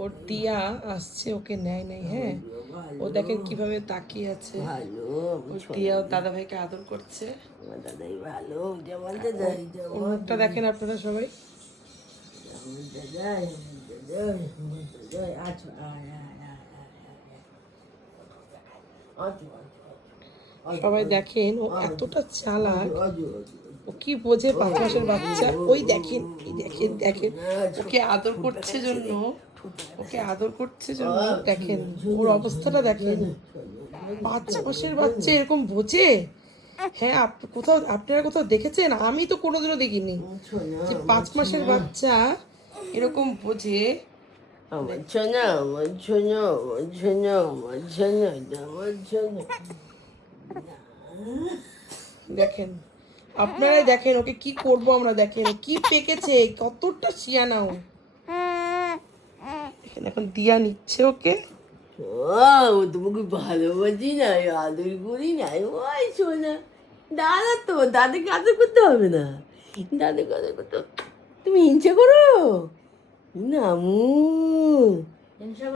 ওর টিয়া আসছে, ওকে নেয় নাই। হ্যাঁ, ও দেখেন কিভাবে তাকিয়ে আছে। ওর টিয়া ওর দাদা ভাইকে আদর করছে। দাদাই ভালো, যেমন ওর মুখটা দেখেন আপনারা সবাই। সবাই দেখেন, ও এতটা চালাক। ও কি বোঝে 5 মাসের বাচ্চা। ওই দেখেন, এই দেখেন দেখেন, ওকে আদর করছে জন্য, ওকে আদর করছে জন্য দেখেন ওর অবস্থাটা দেখেন। 5 মাসের বাচ্চা এরকম বোঝে? হ্যাঁ, আপনারা কোথাও দেখেছেন? আমি তো কোনোদিনও দেখিনি যে 5 মাসের বাচ্চা এরকম বোঝে। আমার ছোনা, আমার ছোনা, আমার ছোনা, আমার ছোনা, আমার ছোনা। দেখেন, আপনারাই দেখেন ওকে কি করব আমরা। দেখেন ও কি পেকেছে, কতটা শিয়ানা ও। দেখেন এখন দিয়া নিচ্ছে ওকে। ও তোমাকে ভালোবাসি না, আদর করি না, ওই শোনা। দাদা তো, দাদাকে আদর করতে হবে না, দাদাকে আদর করতে হবে। তুমি হিংসা করো নামু।